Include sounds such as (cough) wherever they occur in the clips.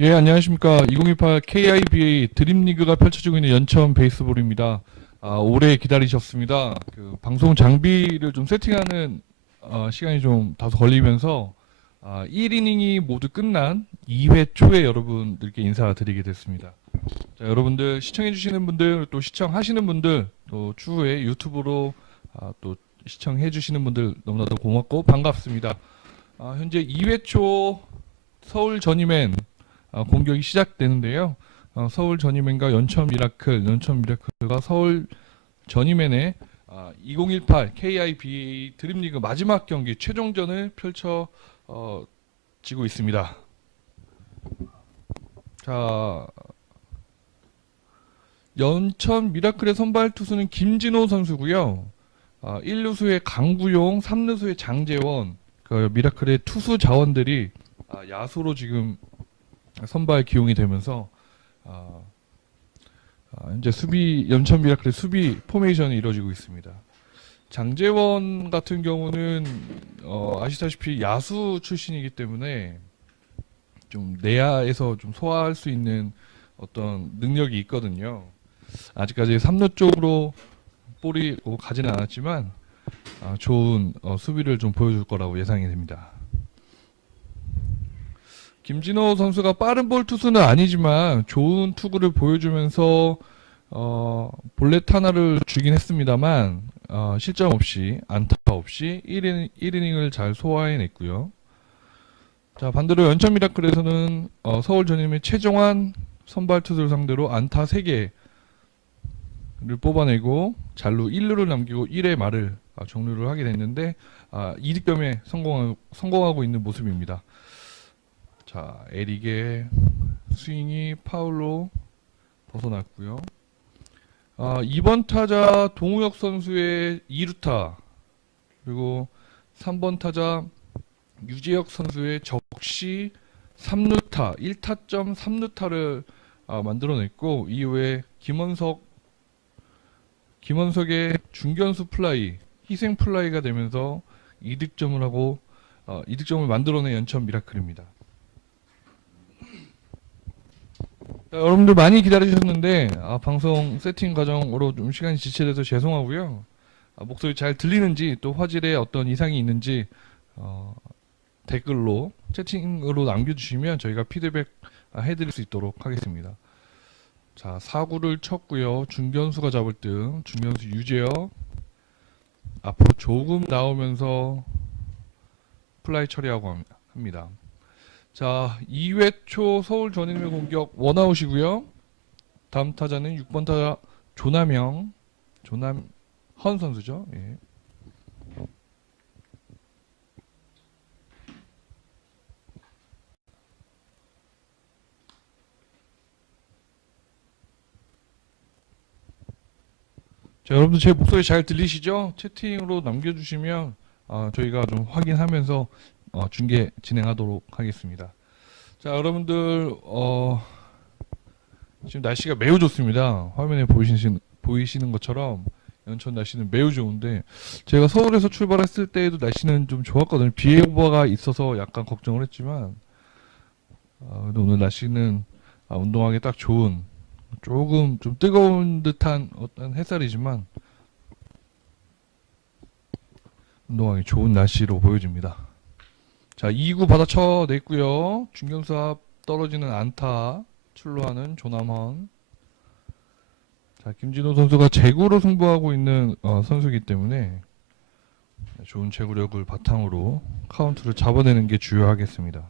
예, 안녕하십니까. 2018 KIBA 드림리그가 펼쳐지고 있는 연천 베이스볼입니다. 아, 오래 기다리셨습니다. 그 방송 장비를 좀 세팅하는 어, 시간이 좀 다소 걸리면서 아, 1이닝이 모두 끝난 2회 초에 여러분들께 인사드리게 됐습니다. 자, 여러분들 시청해주시는 분들 또 시청하시는 분들 또 추후에 유튜브로 아, 또 시청해주시는 분들 너무나도 고맙고 반갑습니다. 아, 현재 2회 초 서울 전임엔 아, 공격이 시작되는데요. 어, 서울 전임맨과 연천 미라클, 연천 미라클과 서울 전임맨의 아, 2018 KIBA 드림리그 마지막 경기 최종전을 펼쳐 어, 지고 있습니다. 자, 연천 미라클의 선발 투수는 김진호 선수고요. 아, 1루수의 강구용, 3루수의 장재원, 그 미라클의 투수 자원들이 아, 야수로 지금 선발 기용이 되면서 아, 아, 현재 수비 연천 미라클의 수비 포메이션이 이루어지고 있습니다. 장재원 같은 경우는 어, 아시다시피 야수 출신이기 때문에 좀 내야에서 좀 소화할 수 있는 어떤 능력이 있거든요. 아직까지 3루 쪽으로 볼이 뭐 가지는 않았지만 아, 좋은 어, 수비를 좀 보여줄 거라고 예상이 됩니다. 김진호 선수가 빠른 볼 투수는 아니지만 좋은 투구를 보여주면서 어, 볼넷 하나를 주긴 했습니다만 어, 실점 없이 안타 없이 1이닝, 1이닝을 잘 소화해냈고요. 자 반대로 연천 미라클에서는 어, 서울 전임의 최종환 선발 투수를 상대로 안타 3개를 뽑아내고 잘루 1루를 남기고 1회 말을 아, 종료를 하게 됐는데 아, 2득점에 성공하고, 성공하고 있는 모습입니다. 자, 에릭의 스윙이 파울로 벗어났고요. 아, 2번 타자 동우혁 선수의 2루타 그리고 3번 타자 유재혁 선수의 적시 3루타 1타점 3루타를 아, 만들어냈고 이후에 김원석 김원석의 중견수 플라이 희생 플라이가 되면서 2득점을 하고 어, 2득점을 만들어낸 연천 미라클입니다. 자, 여러분들 많이 기다리셨는데 아, 방송 세팅 과정으로 좀 시간이 지체돼서 죄송하고요. 아, 목소리 잘 들리는지 또 화질에 어떤 이상이 있는지 어, 댓글로 채팅으로 남겨주시면 저희가 피드백 아, 해드릴 수 있도록 하겠습니다. 자 사구를 쳤고요. 중견수가 잡을 등 중견수 유재혁 앞으로 조금 나오면서 플라이 처리하고 합- 합니다. 자, 2회 초 서울 전인의 공격 원아웃이고요. 다음 타자는 6번 타자 조남형, 조남 헌 선수죠. 예. 자, 여러분들 제 목소리 잘 들리시죠? 채팅으로 남겨주시면 아, 저희가 좀 확인하면서 어, 중계 진행하도록 하겠습니다. 자, 여러분들 어, 지금 날씨가 매우 좋습니다. 화면에 보이시는 보이시는 것처럼 연천 날씨는 매우 좋은데 제가 서울에서 출발했을 때에도 날씨는 좀 좋았거든요. 비 예보가 있어서 약간 걱정을 했지만 아, 근데 오늘 날씨는 아, 운동하기 딱 좋은 조금 좀 뜨거운 듯한 어떤 햇살이지만 운동하기 좋은 날씨로 보여집니다. 자, 2구 받아쳐 냈고요. 중견수 앞 떨어지는 안타 출루하는 조남헌. 자, 김진호 선수가 제구로 승부하고 있는 어, 선수이기 때문에 좋은 제구력을 바탕으로 카운트를 잡아내는 게 주요하겠습니다.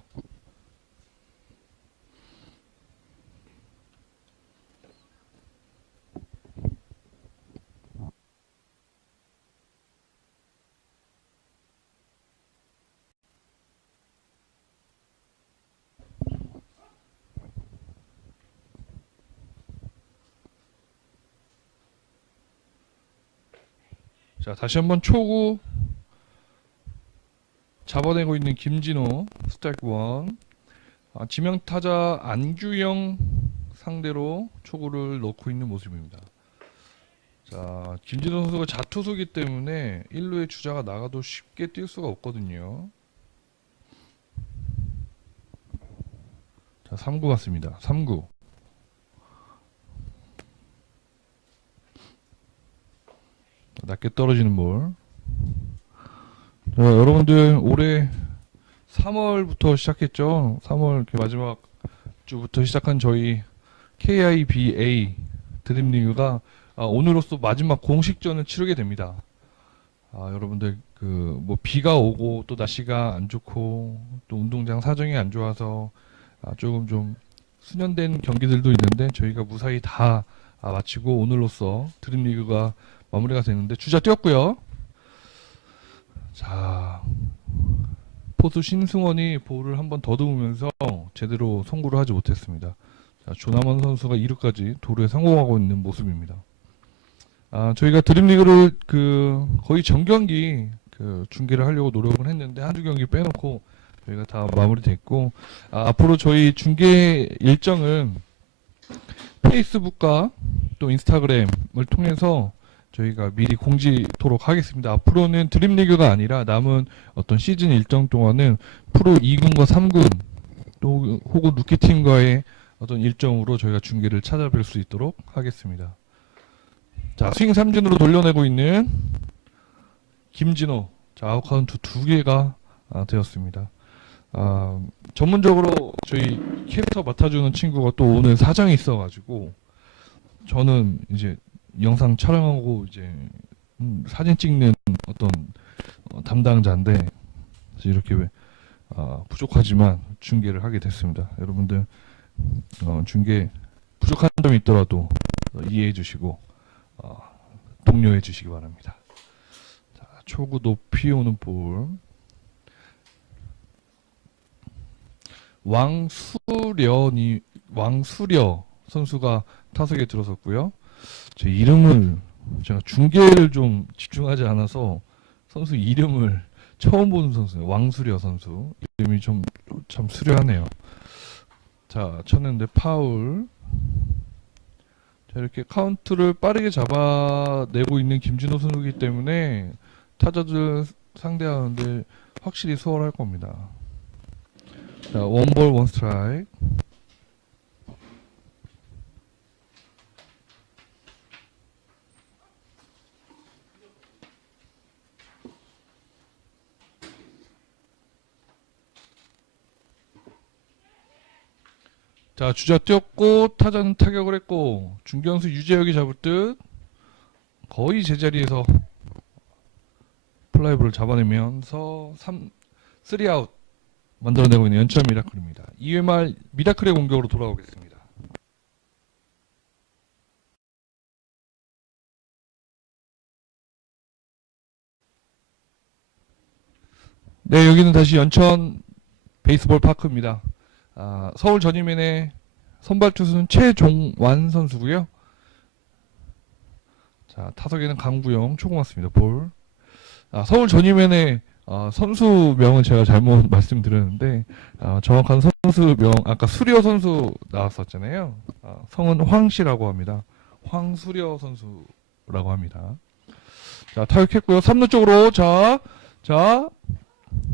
자, 다시 한번 초구 잡아내고 있는 김진호 스트라이크 원. 아, 지명 타자 안규영 상대로 초구를 넣고 있는 모습입니다. 자, 김진호 선수가 자투수기 때문에 1루에 주자가 나가도 쉽게 뛸 수가 없거든요. 자, 3구 같습니다. 3구. 낮게 떨어지는 볼. 자, 여러분들 올해 3월부터 시작했죠. 3월 이렇게 마지막 주부터 시작한 저희 KIBA 드림리그가 아, 오늘로써 마지막 공식전을 치르게 됩니다. 아, 여러분들 그 뭐 비가 오고 또 날씨가 안 좋고 또 운동장 사정이 안 좋아서 아, 조금 좀 수년된 경기들도 있는데 저희가 무사히 다 아, 마치고 오늘로써 드림리그가 마무리가 되는데 주자 뛰었고요. 자 포수 신승원이 볼을 한번 더듬으면서 제대로 송구를 하지 못했습니다. 자, 조남원 선수가 2루까지 도루에 성공하고 있는 모습입니다. 아, 저희가 드림리그를 그 거의 전 경기 그 중계를 하려고 노력을 했는데 한두 경기 빼놓고 저희가 다 마무리됐고 아, 앞으로 저희 중계 일정은 페이스북과 또 인스타그램을 통해서 저희가 미리 공지토록 하겠습니다. 앞으로는 드림리그가 아니라 남은 어떤 시즌 일정 동안은 프로 2군과 3군 또 혹은 루키팀과의 어떤 일정으로 저희가 중계를 찾아뵐 수 있도록 하겠습니다. 자, 스윙 삼진으로 돌려내고 있는 김진호. 자, 아웃카운트 두 개가 아, 되었습니다. 아, 전문적으로 저희 캐스터 맡아주는 친구가 또 오늘 사정이 있어가지고 저는 이제 영상 촬영하고 이제 음, 사진 찍는 어떤 어, 담당자인데 이렇게 아, 부족하지만 중계를 하게 됐습니다. 여러분들 어, 중계 부족한 점이 있더라도 어, 이해해 주시고 어, 독려해 주시기 바랍니다. 자, 초구 높이 오는 볼 왕수련이 왕수려 선수가 타석에 들어섰고요. 제 이름을 제가 중계를 좀 집중하지 않아서 선수 이름을 처음 보는 선수예요. 왕수려 선수 이름이 좀 참 수려하네요. 자 쳤는데 파울. 자 이렇게 카운트를 빠르게 잡아내고 있는 김진호 선수이기 때문에 타자들 상대하는데 확실히 수월할 겁니다. 자 원볼 원 스트라이크. 자 주자 뛰었고 타자는 타격을 했고 중견수 유재혁이 잡을 듯 거의 제자리에서 플라이볼을 잡아내면서 3 3아웃 만들어내고 있는 연천 미라클입니다. 2회 말 미라클의 공격으로 돌아오겠습니다. 네, 여기는 다시 연천 베이스볼 파크입니다. 아, 서울 전임맨의 선발 투수는 최종완 선수고요. 자, 타석에는 강구영 초구 맞습니다. 볼. 아, 서울 전임맨의 아, 선수명은 제가 잘못 (laughs) 말씀드렸는데 아, 정확한 선수명 아까 수려 선수 나왔었잖아요. 아, 성은 황씨라고 합니다. 황수려 선수라고 합니다. 자, 타격했고요. 3루 쪽으로 자, 자,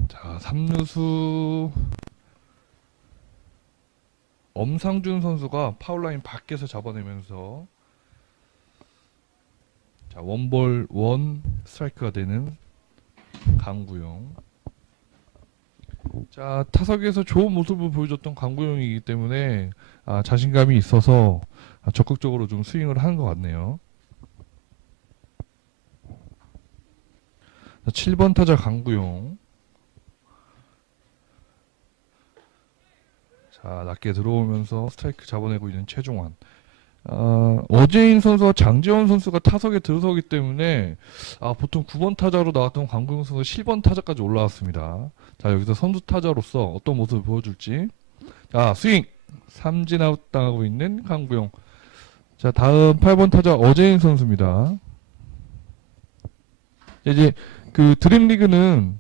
자, 3루수 엄상준 선수가 파울라인 밖에서 잡아내면서 자 원볼 원 스트라이크가 되는 강구영 자 타석에서 좋은 모습을 보여줬던 강구영이기 때문에 아, 자신감이 있어서 아, 적극적으로 좀 스윙을 하는 것 같네요. 자, 7번 타자 강구영 자, 낮게 들어오면서 스트라이크 잡아내고 있는 최종환. 아, 어제인 선수와 장재원 선수가 타석에 들어서기 때문에 아, 보통 9번 타자로 나왔던 강구영 선수가 7번 타자까지 올라왔습니다. 자, 여기서 선수 타자로서 어떤 모습을 보여줄지. 자, 스윙! 삼진 아웃 당하고 있는 강구영. 자, 다음 8번 타자 어제인 선수입니다. 이제 그 드림리그는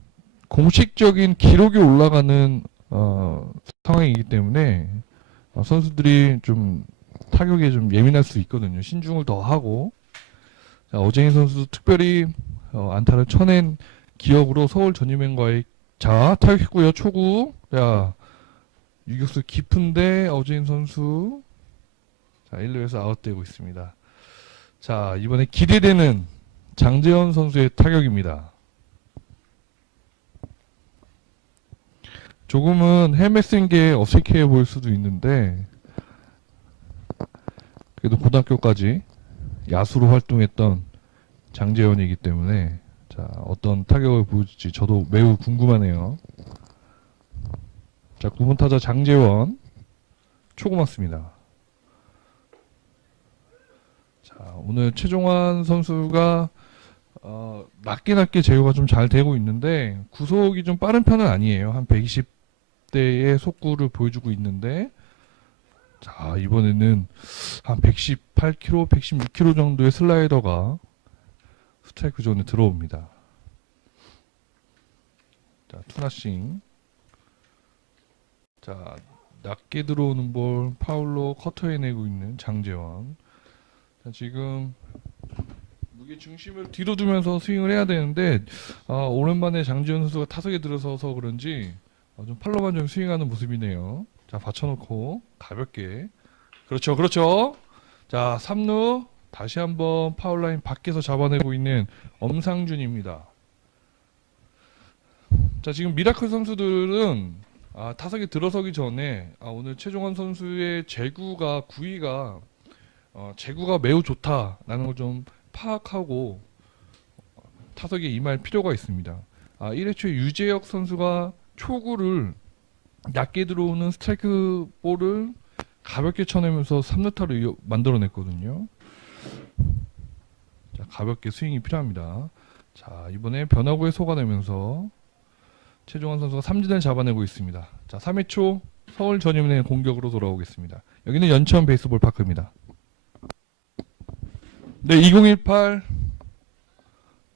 공식적인 기록이 올라가는 어, 상황이기 때문에 어, 선수들이 좀 타격에 좀 예민할 수 있거든요. 신중을 더 하고 자, 어제인 선수도 특별히 어, 안타를 쳐낸 기억으로 서울 전유맨과의 자 타격했고요. 초구 자 유격수 깊은데 어제인 선수 자 1루에서 아웃되고 있습니다. 자 이번에 기대되는 장재현 선수의 타격입니다. 조금은 헬멧 쓴게 어색해 보일 수도 있는데 그래도 고등학교까지 야수로 활동했던 장재현이기 때문에 자 어떤 타격을 보여줄지 저도 매우 궁금하네요. 자 9번 타자 장재원 초구 맞습니다. 자 오늘 최종환 선수가 어, 낮게 낮게 제어가 좀 잘 되고 있는데 구속이 좀 빠른 편은 아니에요. 한 120 대의 속구를 보여주고 있는데 자 이번에는 한 118km, 116km 정도의 슬라이더가 스트라이크 존에 들어옵니다. 자 투나싱 자 낮게 들어오는 볼 파울로 커터해내고 있는 장재원 자, 지금 무게 중심을 뒤로 두면서 스윙을 해야 되는데 아, 오랜만에 장지현 선수가 타석에 들어서서 그런지 아, 좀 팔로만 좀 스윙하는 모습이네요. 자 받쳐놓고 가볍게 그렇죠 그렇죠. 자 3루 다시 한번 파울라인 밖에서 잡아내고 있는 엄상준입니다. 자 지금 미라클 선수들은 아, 타석에 들어서기 전에 아, 오늘 최종원 선수의 제구가 구위가 어, 제구가 매우 좋다라는 걸 좀 파악하고 타석에 임할 필요가 있습니다. 아, 1회 초에 유재혁 선수가 초구를 낮게 들어오는 스트라이크 볼을 가볍게 쳐내면서 3루타로 이어- 만들어냈거든요. 자, 가볍게 스윙이 필요합니다. 자, 이번에 변화구에 속아내면서 최종원 선수가 삼진을 잡아내고 있습니다. 자, 3회 초 서울 전임의 공격으로 돌아오겠습니다. 여기는 연천 베이스볼 파크입니다. 네, 2018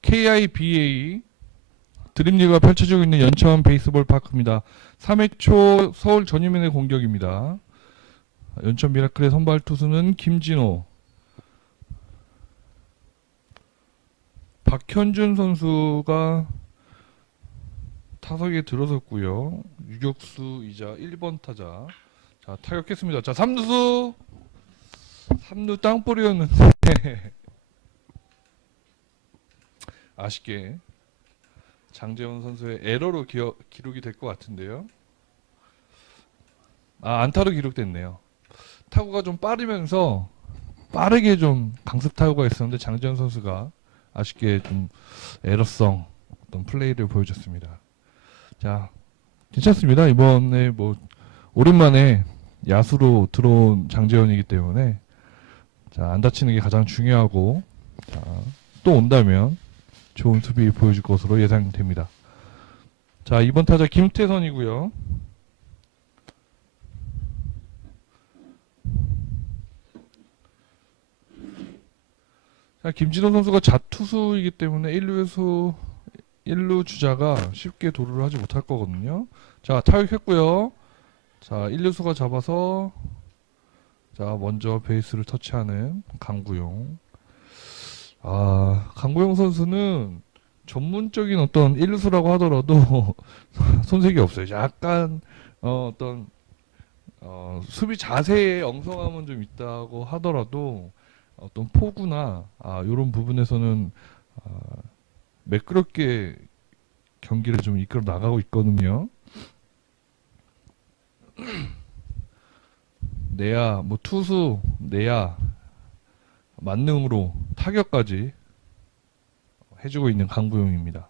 KIBA 드림리그가 펼쳐지고 있는 연천 베이스볼 파크입니다. 3회 초 서울 전임의 공격입니다. 연천 미라클의 선발 투수는 김진호, 박현준 선수가 타석에 들어섰고요. 유격수이자 1번 타자. 자, 타격했습니다. 자, 3루수 3루 땅볼이었는데 (laughs) 아쉽게 장재원 선수의 에러로 기어, 기록이 될 것 같은데요. 아, 안타로 기록됐네요. 타구가 좀 빠르면서 빠르게 좀 강습 타구가 있었는데 장재원 선수가 아쉽게 좀 에러성 어떤 플레이를 보여줬습니다. 자, 괜찮습니다. 이번에 뭐 오랜만에 야수로 들어온 장재원이기 때문에 자, 안 다치는 게 가장 중요하고 자, 또 온다면 좋은 수비 보여줄 것으로 예상됩니다. 자, 이번 타자 김태선이고요. 자, 김진호 선수가 자투수이기 때문에 1루에서 1루 주자가 쉽게 도루를 하지 못할 거거든요. 자, 타격했고요. 자, 1루수가 잡아서 자, 먼저 베이스를 터치하는 강구용. 아, 강구용 선수는 전문적인 어떤 1루수라고 하더라도 (laughs) 손색이 없어요. 약간 어, 어떤 어, 수비 자세의 엉성함은 좀 있다고 하더라도 어떤 포구나 아, 이런 부분에서는 아, 매끄럽게 경기를 좀 이끌어 나가고 있거든요. (clears throat) 내야 뭐 투수 내야 만능으로 타격까지 해주고 있는 강구용입니다.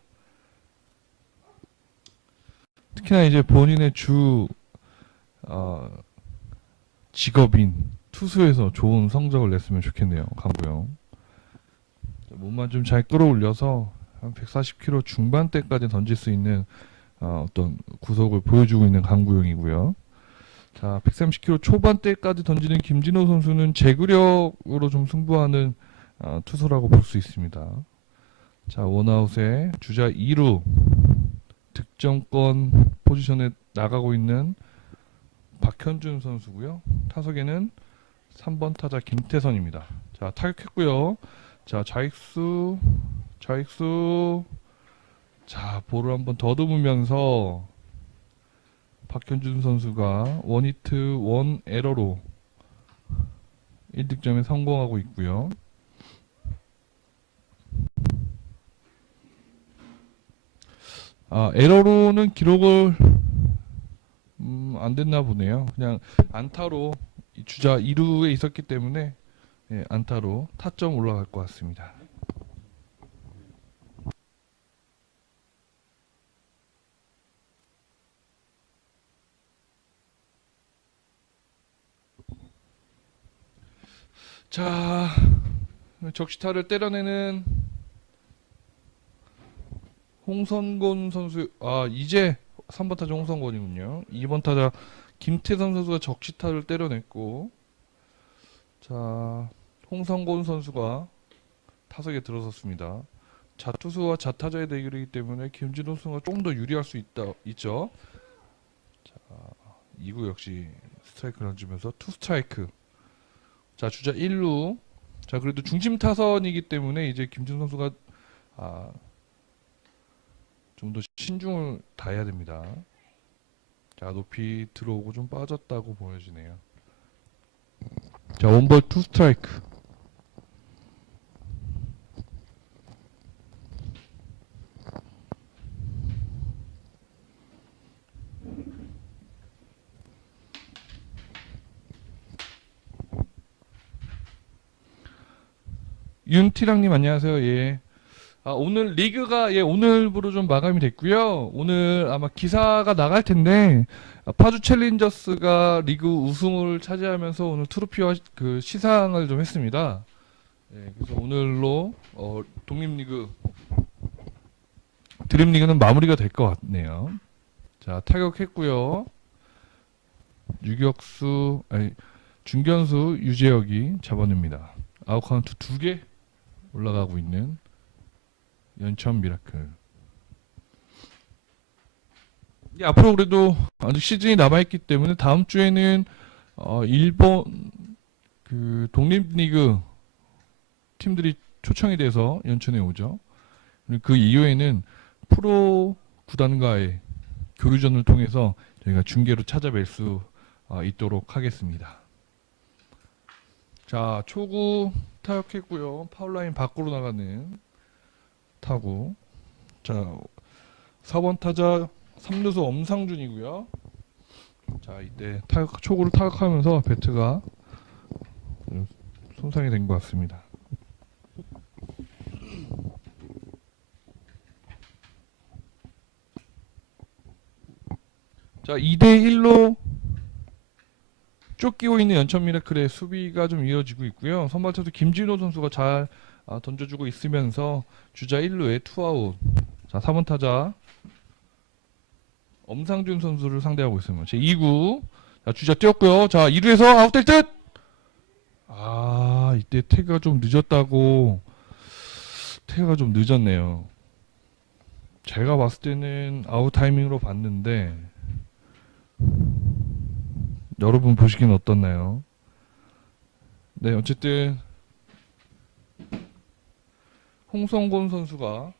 특히나 이제 본인의 주 어, 직업인 투수에서 좋은 성적을 냈으면 좋겠네요, 강구용. 몸만 좀 잘 끌어올려서 한 140km 중반대까지 던질 수 있는 어, 어떤 구속을 보여주고 있는 강구용이고요. 자, 130km 초반대까지 던지는 김진호 선수는 제구력으로 좀 승부하는 어, 투수라고 볼 수 있습니다. 자, 원아웃에 주자 2루 득점권 포지션에 나가고 있는 박현준 선수고요. 타석에는 3번 타자 김태선입니다. 자, 타격했고요. 자, 좌익수 좌익수 자, 볼을 한번 더듬으면서 박현준 선수가 원히트 원 에러로 1득점에 성공하고 있고요. 아, 에러로는 기록을 음, 안 됐나 보네요. 그냥 안타로 이 주자 2루에 있었기 때문에 예, 안타로 타점 올라갈 것 같습니다. 자, 적시타를 때려내는 홍선곤 선수, 아, 이제 3번 타자 홍선곤이군요. 2번 타자 김태선 선수가 적시타를 때려냈고, 자, 홍성곤 선수가 타석에 들어섰습니다. 자투수와 자타자의 대결이기 때문에 김진호 선수가 조금 더 유리할 수 있다 있죠. 자, 2구 역시 스트라이크를 던지면서 투 스트라이크. 자, 주자 1루. 자, 그래도 중심 타선이기 때문에 이제 김진호 선수가 아, 좀 더 신중을 다해야 됩니다. 자, 높이 들어오고 좀 빠졌다고 보여지네요. 자, 원볼 투 스트라이크. 윤티랑님 안녕하세요. 예. 아, 오늘 리그가 예 오늘부로 좀 마감이 됐고요. 오늘 아마 기사가 나갈 텐데 아, 파주 챌린저스가 리그 우승을 차지하면서 오늘 트로피와 시- 그 시상을 좀 했습니다. 예, 그래서 오늘로 어, 독립리그 드림리그는 마무리가 될 것 같네요. 자 타격했고요. 유격수 아니 중견수 유재혁이 잡아냅니다. 아웃 카운트 두 개 올라가고 있는 연천 미라클. 이 앞으로 그래도 아직 시즌이 남아있기 때문에 다음 주에는 어, 일본 그 독립리그 팀들이 초청이 돼서 연천에 오죠. 그 이후에는 프로 구단과의 교류전을 통해서 저희가 중계로 찾아뵐 수 어, 있도록 하겠습니다. 자 초구 타격했고요. 파울라인 밖으로 나가는 타구. 자 4번 타자 3루수 엄상준이고요. 자 이때 타격, 초구를 타격하면서 배트가 손상이 된 것 같습니다. 자 2대 1로 쫓기고 있는 연천 미라클의 수비가 좀 이어지고 있고요. 선발 투수 김진호 선수가 잘 아, 던져주고 있으면서 주자 1루에 투아웃. 자 3번 타자 엄상준 선수를 상대하고 있습니다. 제 2구. 자 주자 뛰었고요. 자 2루에서 아웃될 듯. 아 이때 태그가 좀 늦었다고 태그가 좀 늦었네요. 제가 봤을 때는 아웃 타이밍으로 봤는데 여러분 보시기엔 어떻나요? 네, 어쨌든 홍성곤 선수가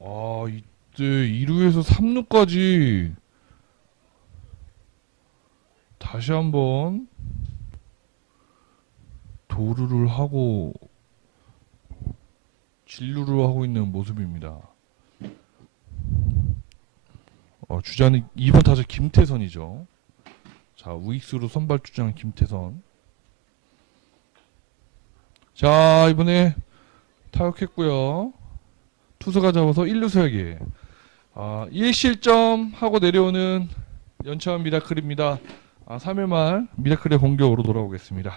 아 이때 2루에서 3루까지 다시 한번 도루를 하고 진루를 하고 있는 모습입니다. 어, 주자는 2번 타자 김태선이죠. 자, 우익수로 선발 주장 김태선. 자, 이번에 타격했고요. 투수가 잡아서 1루수에게 아, 1실점 하고 내려오는 연천 미라클입니다. 아, 3회 말 미라클의 공격으로 돌아오겠습니다.